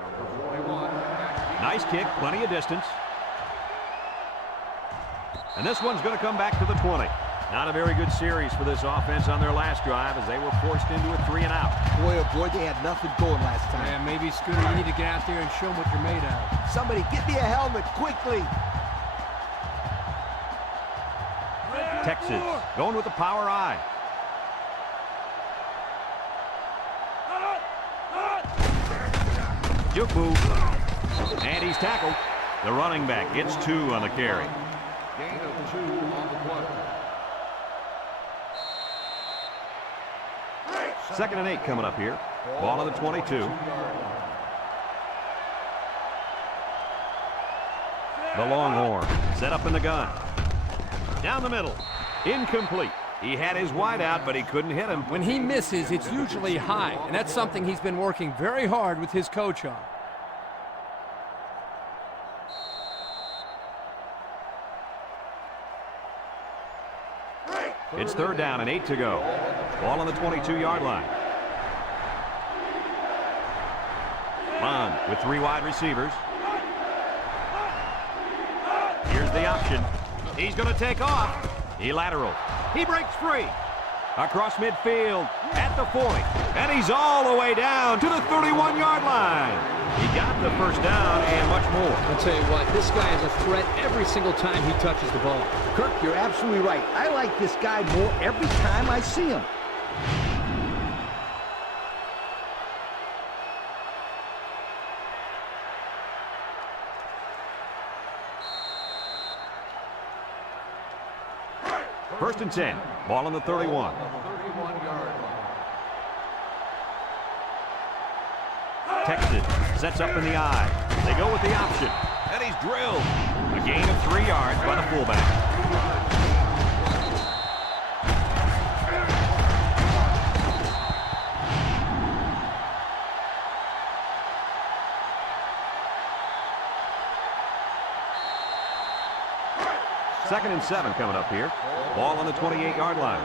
Number 41. Nice kick, plenty of distance. And this one's going to come back to the 20. Not a very good series for this offense on their last drive as they were forced into a 3 and out. Boy, oh boy, they had nothing going last time. Yeah, maybe, Scooter, you need to get out there and show them what you're made of. Somebody get me a helmet quickly. Texas going with the power I. Juku. And he's tackled. The running back gets 2 on the carry. Gain of 2 on the play. 2nd and 8 coming up here. Ball on the 22. The Longhorn set up in the gun. Down the middle. Incomplete. He had his wide out, but he couldn't hit him. When he misses, it's usually high, and that's something he's been working very hard with his coach on. It's 3rd down and 8 to go. Ball on the 22-yard line. Bond with 3 wide receivers. Here's the option. He's going to take off. He laterals. He breaks free. Across midfield at the 40. And he's all the way down to the 31-yard line. He got the 1st down and much more. I'll tell you what, this guy is a threat every single time he touches the ball. Kirk, you're absolutely right. I like this guy more every time I see him. First and 10. Ball on the 31. 31-yard line. Texas sets up in the eye. They go with the option. And he's drilled. A gain of 3 yards by the fullback. Second and 7 coming up here. Ball on the 28-yard line.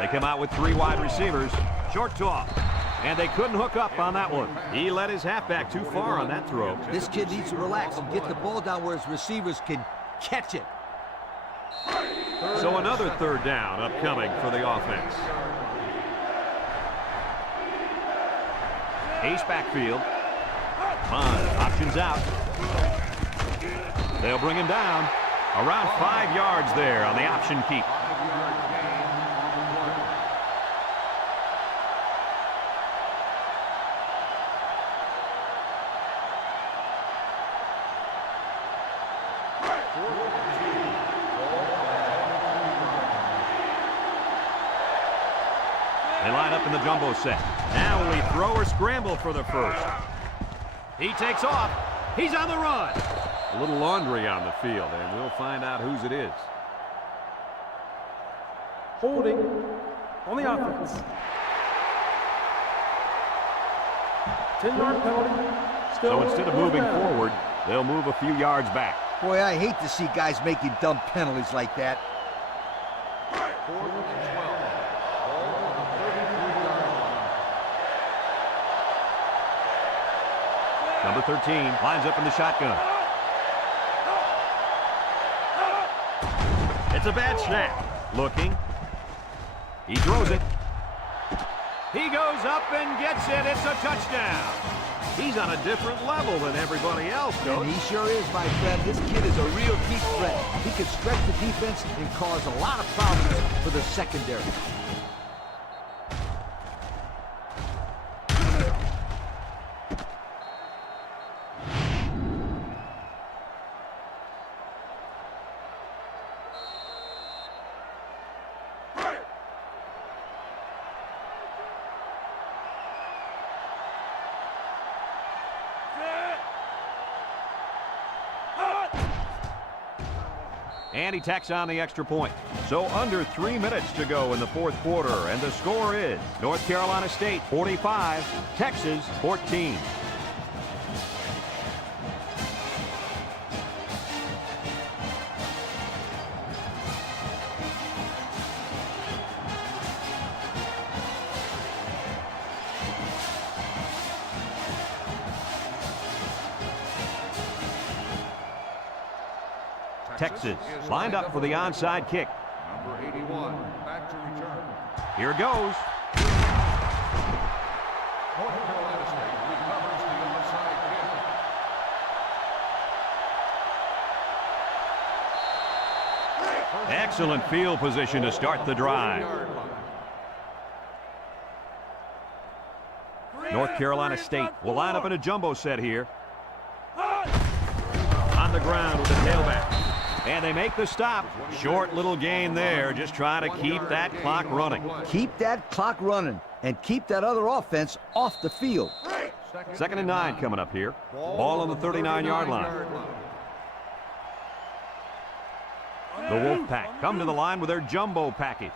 They come out with 3 wide receivers. Short toss. And they couldn't hook up on that one. He let his halfback too far on that throw. This kid needs to relax and get the ball down where his receivers can catch it. So another 3rd down upcoming for the offense. Ace backfield. Bond options out. They'll bring him down. Around 5 yards there on the option keep. 5-yard gain on the play. in the jumbo set. Now will he throw or scramble for the first? He takes off. He's on the run. A little laundry on the field, and we'll find out whose it is. Holding on the offense. 10-yard penalty. So instead of moving forward, they'll move a few yards back. Boy, I hate to see guys making dumb penalties like that. 4th and 12. Ball on the 33-yard line. Number 13 lines up in the shotgun. It's a bad snap. Looking. He throws it. He goes up and gets it. It's a touchdown. He's on a different level than everybody else, Coach. And he sure is, my friend. This kid is a real deep threat. He can stretch the defense and cause a lot of problems for the secondary. And he tacks on the extra point. So under 3 minutes to go in the fourth quarter, and the score is North Carolina State 45, Texas 14. Texas lined up for the onside kick. Number 81, back to return. Here it goes. North Carolina State recovers the onside kick. Excellent field position to start the drive. North Carolina State will line up in a jumbo set here. On the ground with the tailback. And they make the stop. Short little gain there, just trying to keep that clock running. Keep that clock running and keep that other offense off the field. 2nd and 9 coming up here. Ball on the 39-yard line. The Wolfpack come to the line with their jumbo package.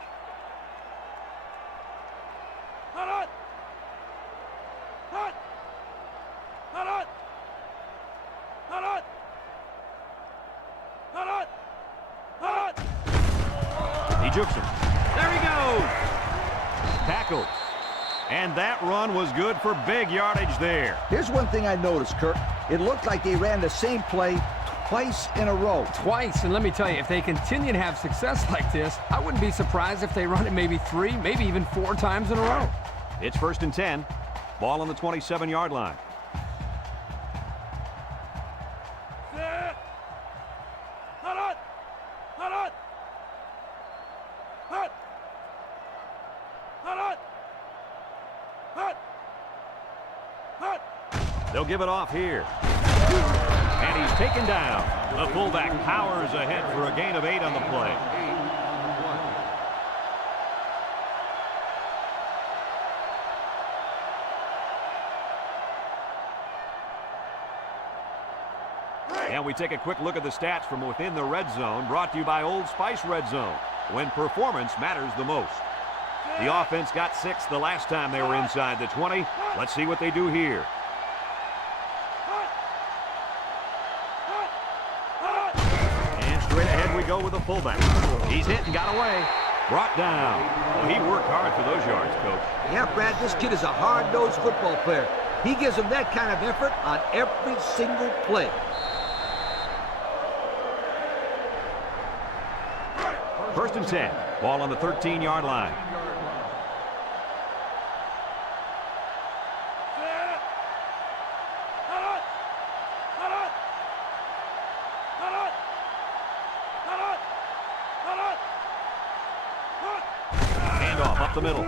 He jukes him. There he goes. Tackled. And that run was good for big yardage there. Here's one thing I noticed, Kirk. It looked like they ran the same play twice in a row. Twice, and let me tell you, if they continue to have success like this, I wouldn't be surprised if they run it maybe 3, maybe even 4 times in a row. It's 1st and 10. Ball on the 27-yard line. They'll give it off here. And he's taken down. The fullback powers ahead for a gain of 8 on the play. And we take a quick look at the stats from within the red zone, brought to you by Old Spice Red Zone, when performance matters the most. The offense got 6 the last time they were inside the 20. Let's see what they do here. And straight ahead we go with the fullback. He's hit and got away. Brought down. Well, he worked hard for those yards, Coach. Yeah, Brad, this kid is a hard-nosed football player. He gives them that kind of effort on every single play. 1st and 10. Ball on the 13-yard line. Handoff up the middle.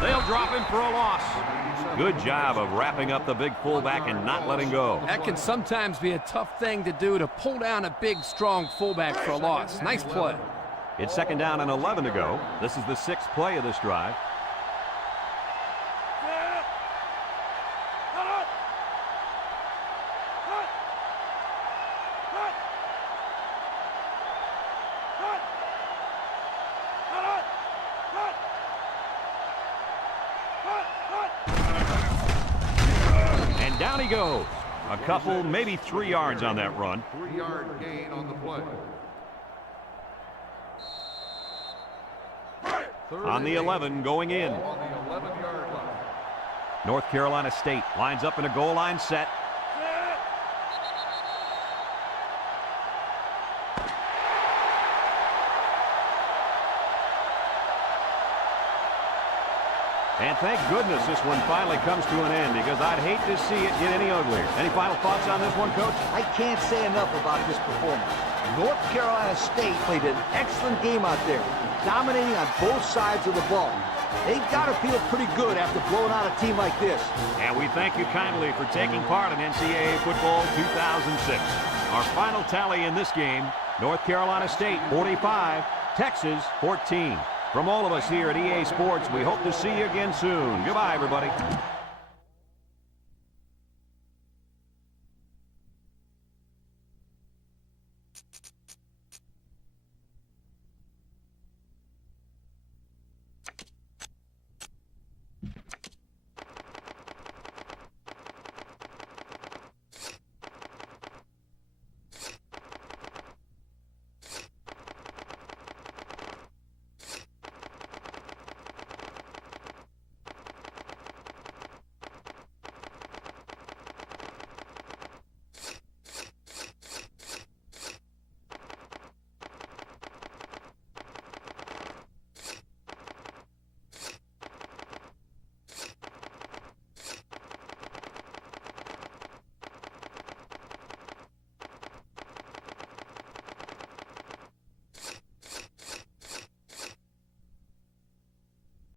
They'll drop him for a loss. Good job of wrapping up the big fullback and not letting go. That can sometimes be a tough thing to do, to pull down a big, strong fullback for a loss. Nice play. It's 2nd down and 11 to go. This is the 6th play of this drive. Down he goes. A couple, maybe 3 yards on that run. 3-yard gain on the play. On the 11 going in. On the 11-yard line. North Carolina State lines up in a goal line set. And thank goodness this one finally comes to an end, because I'd hate to see it get any uglier. Any final thoughts on this one, Coach? I can't say enough about this performance. North Carolina State played an excellent game out there, dominating on both sides of the ball. They've got to feel pretty good after blowing out a team like this. And we thank you kindly for taking part in NCAA Football 2006. Our final tally in this game, North Carolina State 45, Texas 14. From all of us here at EA Sports, we hope to see you again soon. Goodbye, everybody.